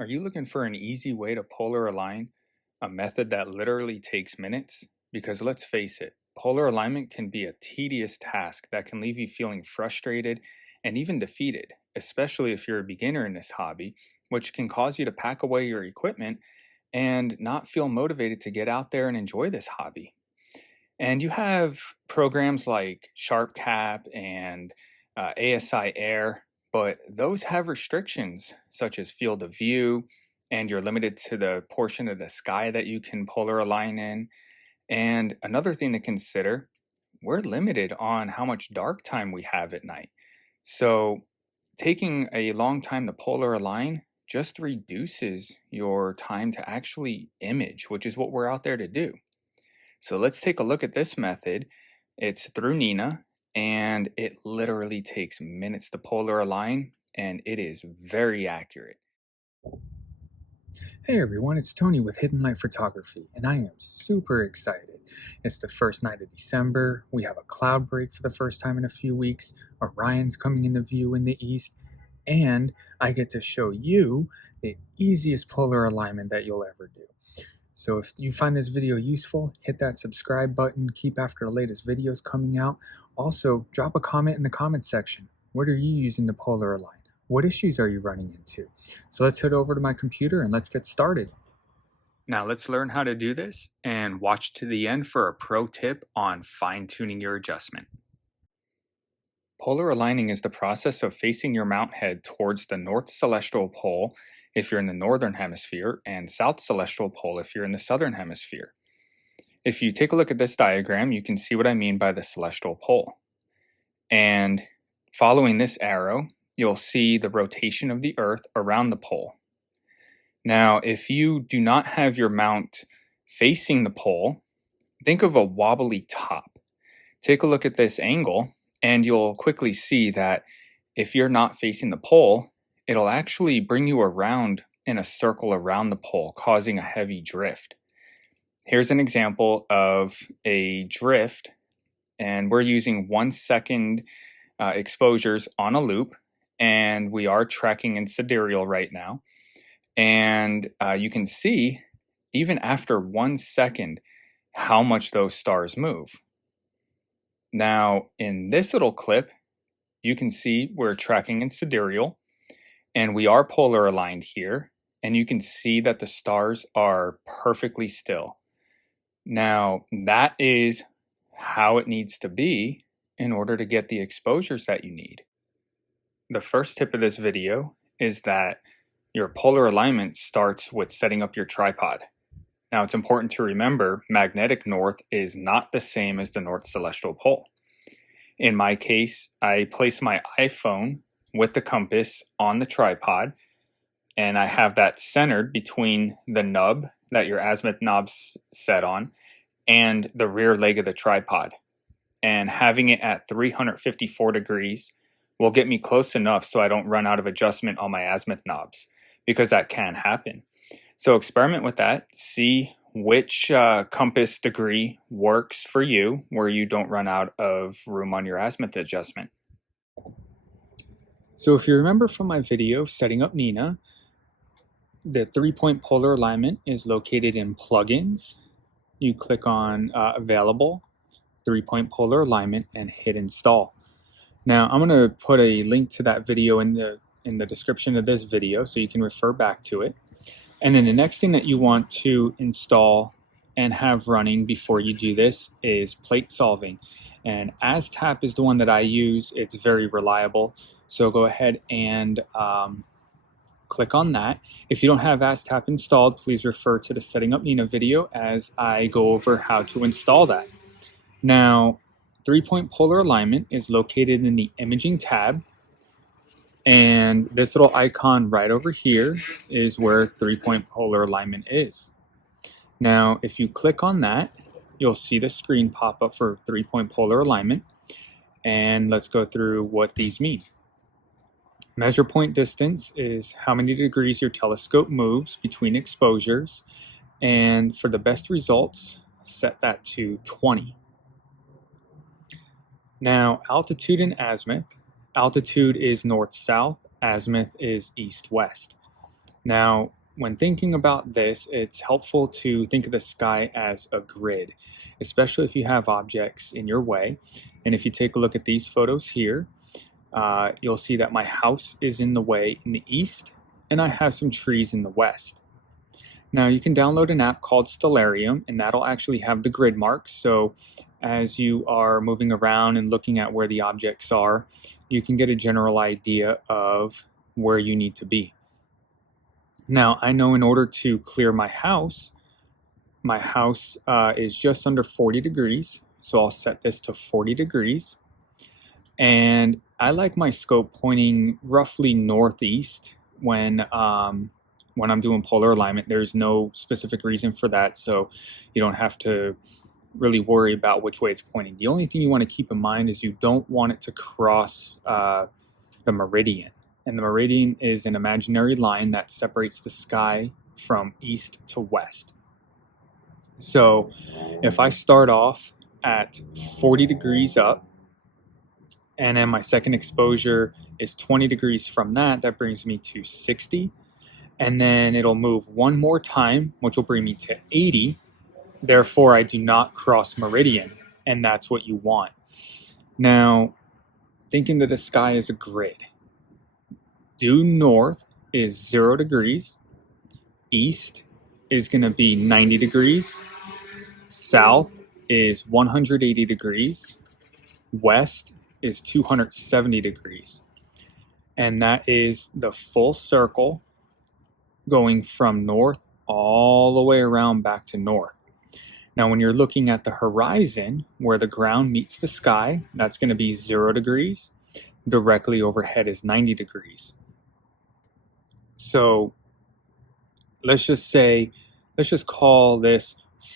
Are you looking for an easy way to polar align, a method that literally takes minutes? Because let's face it, polar alignment can be a tedious task that can leave you feeling frustrated and even defeated, especially if you're a beginner in this hobby, which can cause you to pack away your equipment and not feel motivated to get out there and enjoy this hobby. And you have programs like SharpCap and ASI Air, but those have restrictions such as field of view, and you're limited to the portion of the sky that you can polar align in. And another thing to consider, we're limited on how much dark time we have at night. So taking a long time to polar align just reduces your time to actually image, which is what we're out there to do. So let's take a look at this method. It's through n.i.n.a, and it literally takes minutes to polar align, and it is very accurate. Hey everyone, it's Tony with Hidden Light Photography, and I am super excited. It's the first night of December, we have a cloud break for the first time in a few weeks, Orion's coming into view in the east, and I get to show you the easiest polar alignment that you'll ever do. So if you find this video useful, hit that subscribe button, keep after the latest videos coming out. Also, drop a comment in the comments section. What are you using to polar align? What issues are you running into? So let's head over to my computer and let's get started. Now let's learn how to do this and watch to the end for a pro tip on fine-tuning your adjustment. Polar aligning is the process of facing your mount head towards the north celestial pole if you're in the northern hemisphere and south celestial pole if you're in the southern hemisphere. If you take a look at this diagram, you can see what I mean by the celestial pole. And following this arrow, you'll see the rotation of the Earth around the pole. Now, if you do not have your mount facing the pole, think of a wobbly top. Take a look at this angle, and you'll quickly see that if you're not facing the pole, it'll actually bring you around in a circle around the pole, causing a heavy drift. Here's an example of a drift, and we're using 1 second exposures on a loop, and we are tracking in sidereal right now. And you can see, even after 1 second, how much those stars move. Now, in this little clip, you can see we're tracking in sidereal, and we are polar aligned here, and you can see that the stars are perfectly still. Now, that is how it needs to be in order to get the exposures that you need. The first tip of this video is that your polar alignment starts with setting up your tripod. Now, it's important to remember magnetic north is not the same as the north celestial pole. In my case, I place my iPhone with the compass on the tripod, and I have that centered between the nub that your azimuth knob's set on and the rear leg of the tripod. And having it at 354 degrees will get me close enough so I don't run out of adjustment on my azimuth knobs, because that can happen. So experiment with that, see which compass degree works for you where you don't run out of room on your azimuth adjustment. So if you remember from my video setting up n.i.n.a, the 3-point polar alignment is located in plugins. You click on available, 3-point polar alignment, and hit install. Now I'm going to put a link to that video in the description of this video so you can refer back to it. And then the next thing that you want to install and have running before you do this is plate solving. And ASTAP is the one that I use. It's very reliable. So go ahead and click on that. If you don't have ASTAP installed, please refer to the Setting Up n.i.n.a video as I go over how to install that. Now, 3-point polar alignment is located in the Imaging tab, and this little icon right over here is where 3-point polar alignment is. Now, if you click on that, you'll see the screen pop up for 3-point polar alignment, and let's go through what these mean. Measure point distance is how many degrees your telescope moves between exposures, and for the best results, set that to 20. Now, altitude and azimuth. Altitude is north-south, azimuth is east-west. Now, when thinking about this, it's helpful to think of the sky as a grid, especially if you have objects in your way. And if you take a look at these photos here, you'll see that my house is in the way in the east, and I have some trees in the west. Now, you can download an app called Stellarium, and that'll actually have the grid marks. So as you are moving around and looking at where the objects are, you can get a general idea of where you need to be. Now, I know in order to clear my house is just under 40 degrees. So I'll set this to 40 degrees. And I like my scope pointing roughly northeast when I'm doing polar alignment. There's no specific reason for that, so you don't have to really worry about which way it's pointing. The only thing you want to keep in mind is you don't want it to cross the meridian. And the meridian is an imaginary line that separates the sky from east to west. So if I start off at 40 degrees up, and then my second exposure is 20 degrees from that, that brings me to 60. And then it'll move one more time, which will bring me to 80. Therefore, I do not cross meridian, and that's what you want. Now, thinking that the sky is a grid, due north is 0 degrees, east is going to be 90 degrees, south is 180 degrees, west is 270 degrees. And that is the full circle going from north all the way around back to north. Now, when you're looking at the horizon where the ground meets the sky, that's going to be 0 degrees. Directly overhead is 90 degrees. So let's just call this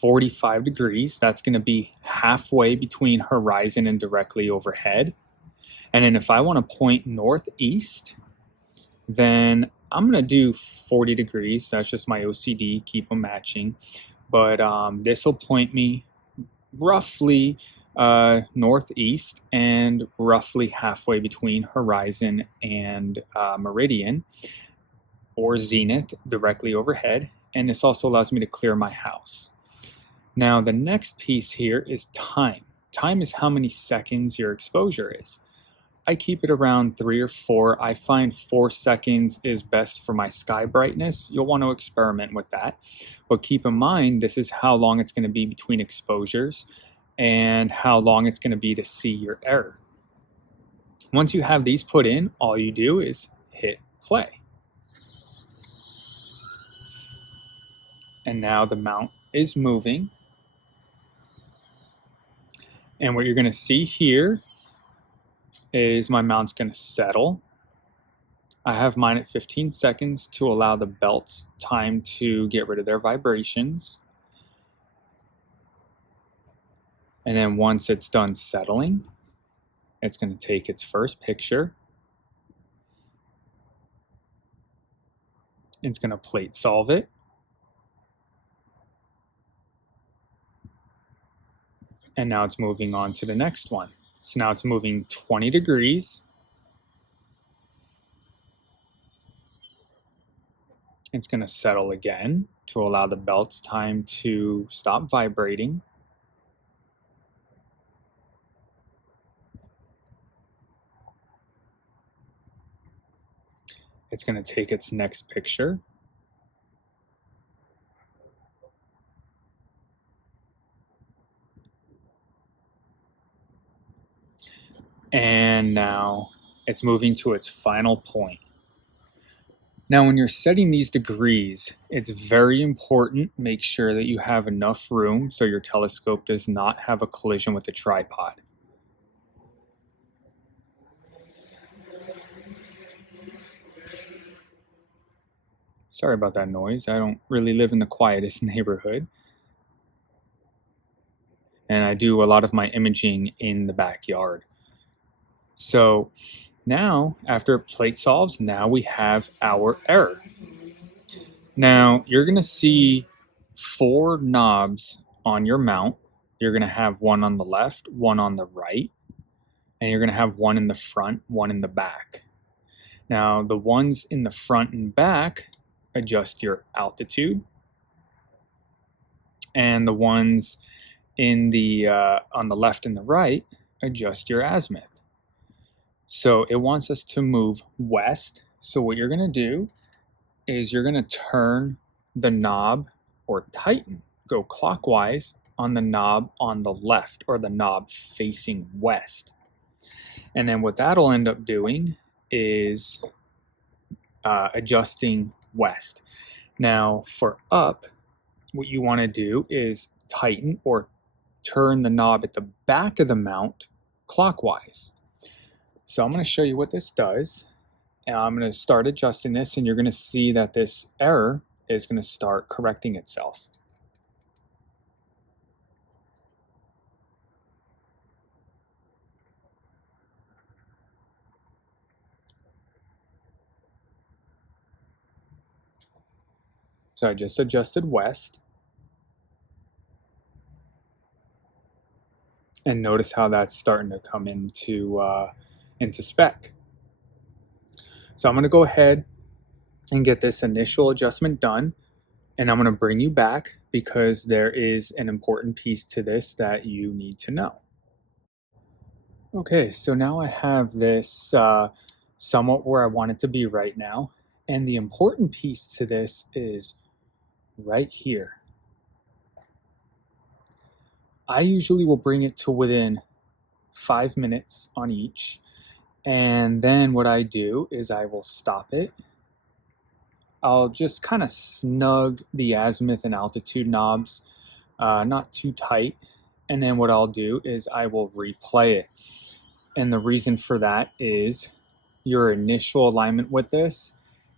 45 degrees. That's going to be halfway between horizon and directly overhead. And then if I want to point northeast, then I'm going to do 40 degrees. That's just my OCD, keep them matching. But this will point me roughly northeast and roughly halfway between horizon and meridian or zenith directly overhead. And this also allows me to clear my house. Now, the next piece here is time. Time is how many seconds your exposure is. I keep it around 3 or 4. I find 4 seconds is best for my sky brightness. You'll want to experiment with that. But keep in mind, this is how long it's going to be between exposures and how long it's going to be to see your error. Once you have these put in, all you do is hit play. And now the mount is moving. And what you're going to see here is my mount's going to settle. I have mine at 15 seconds to allow the belts time to get rid of their vibrations. And then once it's done settling, it's going to take its first picture. It's going to plate solve it. And now it's moving on to the next one. So now it's moving 20 degrees. It's going to settle again to allow the belts time to stop vibrating. It's going to take its next picture. And now it's moving to its final point. Now, when you're setting these degrees, it's very important, make sure that you have enough room so your telescope does not have a collision with the tripod. Sorry about that noise. I don't really live in the quietest neighborhood. And I do a lot of my imaging in the backyard. So now, after plate solves, now we have our error. Now, you're going to see 4 knobs on your mount. You're going to have one on the left, one on the right, and you're going to have one in the front, one in the back. Now, the ones in the front and back adjust your altitude, and the ones in the on the left and the right, adjust your azimuth. So it wants us to move west. So what you're going to do is you're going to turn the knob or tighten, go clockwise on the knob on the left, or the knob facing west. And then what that'll end up doing is adjusting west. Now for up, what you want to do is tighten or turn the knob at the back of the mount clockwise. So I'm going to show you what this does. And I'm going to start adjusting this, and you're going to see that this error is going to start correcting itself. So I just adjusted west. And notice how that's starting to come into spec. So I'm going to go ahead and get this initial adjustment done, and I'm going to bring you back because there is an important piece to this that you need to know. Okay, so now I have this somewhat where I want it to be right now, and the important piece to this is right here. I usually will bring it to within 5 minutes on each, and then what I do is I will stop it. I'll just kind of snug the azimuth and altitude knobs, not too tight, and then what I'll do is I will replay it. And the reason for that is your initial alignment with this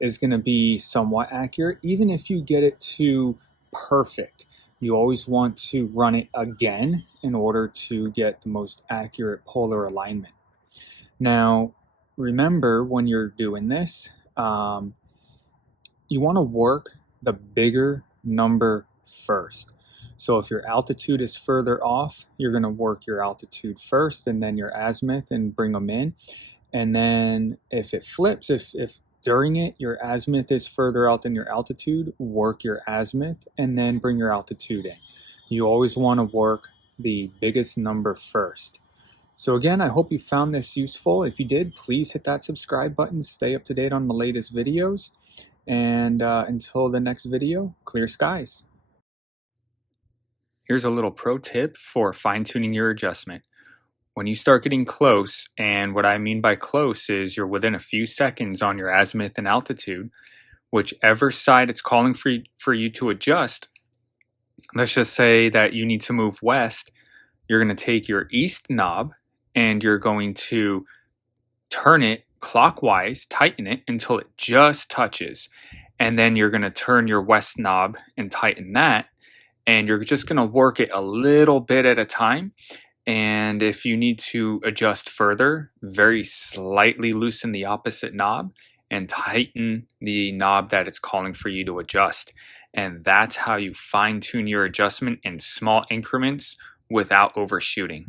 is going to be somewhat accurate. Even if you get it to perfect, you always want to run it again in order to get the most accurate polar alignment. Now, remember when you're doing this, you want to work the bigger number first. So if your altitude is further off, you're going to work your altitude first and then your azimuth and bring them in. And then if it flips, if during it your azimuth is further out than your altitude, work your azimuth and then bring your altitude in. You always want to work the biggest number first. So again, I hope you found this useful. If you did, please hit that subscribe button. Stay up to date on the latest videos. And until the next video, clear skies. Here's a little pro tip for fine-tuning your adjustment. When you start getting close, and what I mean by close is you're within a few seconds on your azimuth and altitude, whichever side it's calling for you to adjust, let's just say that you need to move west, you're going to take your east knob and you're going to turn it clockwise, tighten it until it just touches. And then you're going to turn your west knob and tighten that. And you're just going to work it a little bit at a time. And if you need to adjust further, very slightly loosen the opposite knob and tighten the knob that it's calling for you to adjust. And that's how you fine tune your adjustment in small increments without overshooting.